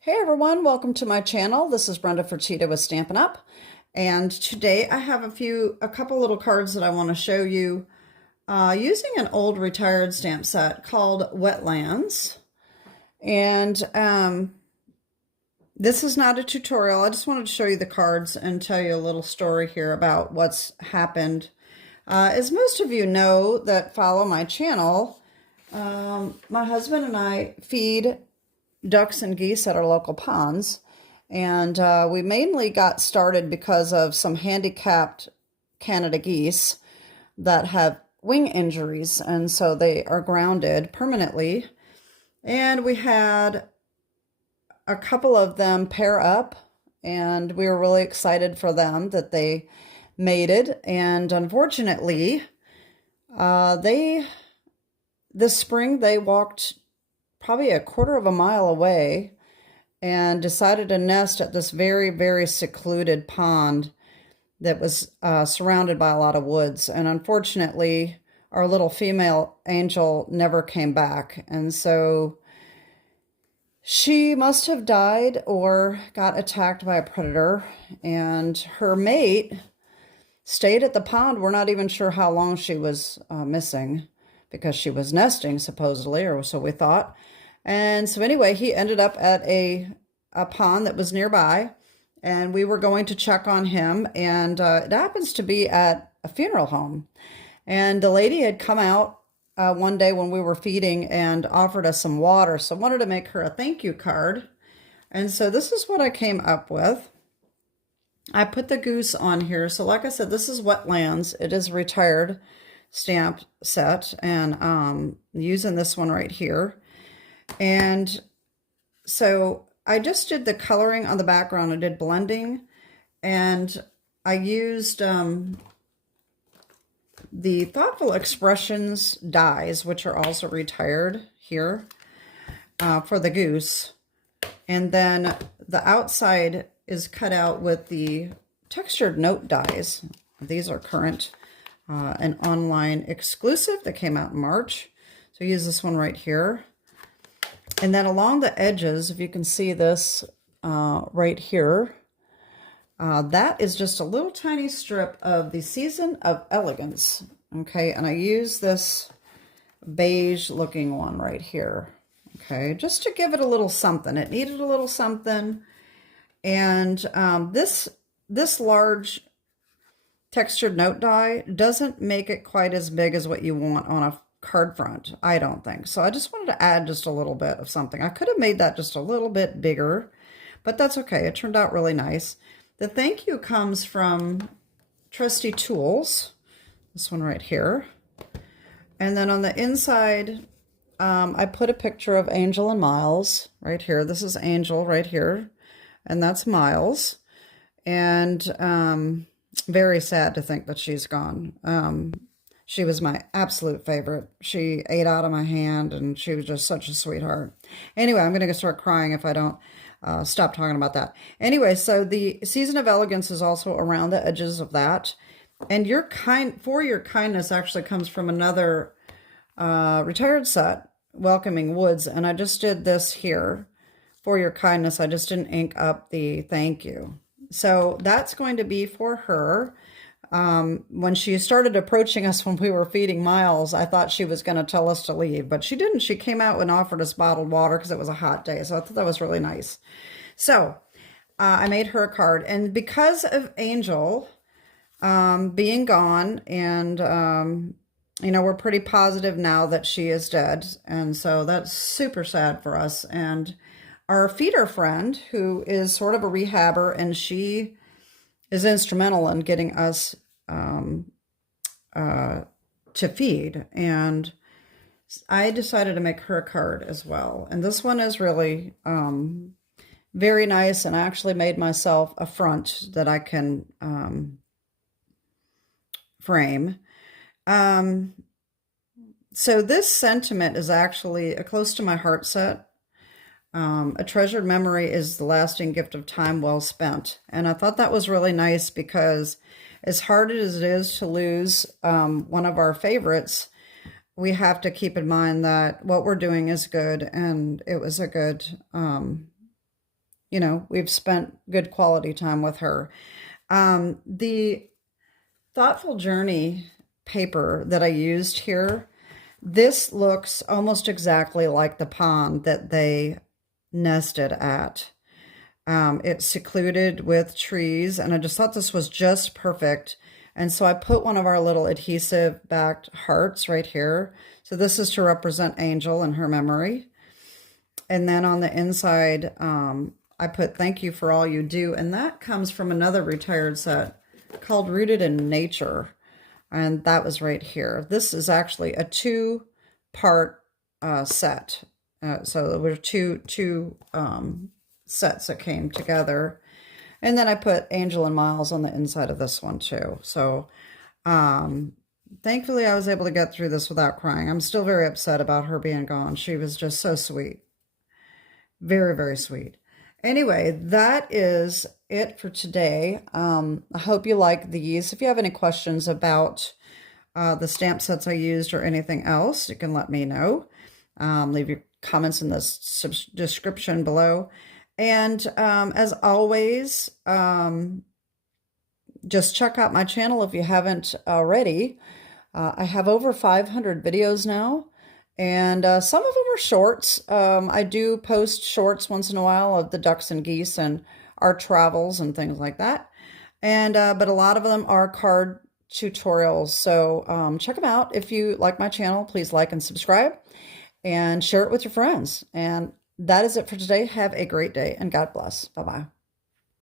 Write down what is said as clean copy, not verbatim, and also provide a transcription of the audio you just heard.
Hey everyone, welcome to my channel. This is Brenda Fertitta with Stampin' Up. And today I have a couple little cards that I want to show you using an old retired stamp set called Wetlands. And this is not a tutorial. I just wanted to show you the cards and tell you a little story here about what's happened. As most of you know that follow my channel, my husband and I feed ducks and geese at our local ponds. And we mainly got started because of some handicapped Canada geese that have wing injuries. And so they are grounded permanently. And we had a couple of them pair up, and we were really excited for them that they mated. And unfortunately, this spring they walked probably a quarter of a mile away and decided to nest at this very, very secluded pond that was surrounded by a lot of woods. And unfortunately, our little female angel never came back. And so she must have died or got attacked by a predator. And her mate stayed at the pond. We're not even sure how long she was missing, because she was nesting, supposedly, or so we thought. And so anyway, he ended up at a pond that was nearby, and we were going to check on him, and it happens to be at a funeral home. And the lady had come out one day when we were feeding and offered us some water, so I wanted to make her a thank you card. And so this is what I came up with. I put the goose on here. So like I said, this is Wetlands. It is a retired stamp set, and using this one right here. And so I just did the coloring on the background. I did blending, and I used the Thoughtful Expressions dies, which are also retired here, for the goose. And then the outside is cut out with the textured note dies. These are current. An online exclusive that came out in March. So I use this one right here. And then along the edges, if you can see this right here, that is just a little tiny strip of the Season of Elegance. Okay, and I use this beige looking one right here. Okay, just to give it a little something. It needed a little something. And this large textured note die doesn't make it quite as big as what you want on a card front, I don't think. So I just wanted to add just a little bit of something. I could have made that just a little bit bigger, but that's okay. It turned out really nice. The thank you comes from Trusty Tools, this one right here. And then on the inside, I put a picture of Angel and Miles right here. This is Angel right here, and that's Miles. And very sad to think that she's gone. She was my absolute favorite. She ate out of my hand, and she was just such a sweetheart. Anyway, I'm going to start crying if I don't stop talking about that. Anyway, so the Season of Elegance is also around the edges of that. And For Your Kindness actually comes from another retired set, Welcoming Woods. And I just did this here, For Your Kindness. I just didn't ink up the thank you. So that's going to be for her. When she started approaching us when we were feeding Miles, I thought she was going to tell us to leave, but she didn't. She came out and offered us bottled water because it was a hot day. So I thought that was really nice. So I made her a card. And because of Angel being gone, and, you know, we're pretty positive now that she is dead. And so that's super sad for us. And our feeder friend, who is sort of a rehabber, and she is instrumental in getting us to feed. And I decided to make her a card as well. And this one is really very nice. And I actually made myself a front that I can frame. So this sentiment is actually a close to my heart set. A treasured memory is the lasting gift of time well spent. And I thought that was really nice, because as hard as it is to lose one of our favorites, we have to keep in mind that what we're doing is good, and it was a good you know, we've spent good quality time with her. The Thoughtful Journey paper that I used here, this looks almost exactly like the pond that they nested at. It's secluded with trees, and I just thought this was just perfect. And so I put one of our little adhesive backed hearts right here. So this is to represent Angel and her memory. And then on the inside, I put thank you for all you do. And that comes from another retired set called Rooted in Nature. And that was right here. This is actually a 2-part set. So there were two sets that came together. And then I put Angel and Miles on the inside of this one too. So thankfully I was able to get through this without crying. I'm still very upset about her being gone. She was just so sweet. Very, very sweet. Anyway, that is it for today. I hope you like these. If you have any questions about the stamp sets I used or anything else, you can let me know. Leave your comments in the description below. And as always, just check out my channel if you haven't already. I have over 500 videos now, and some of them are shorts. I do post shorts once in a while of the ducks and geese and our travels and things like that. And but a lot of them are card tutorials. So check them out. If you like my channel, please like and subscribe and share it with your friends. And that is it for today. Have a great day and God bless. Bye-bye.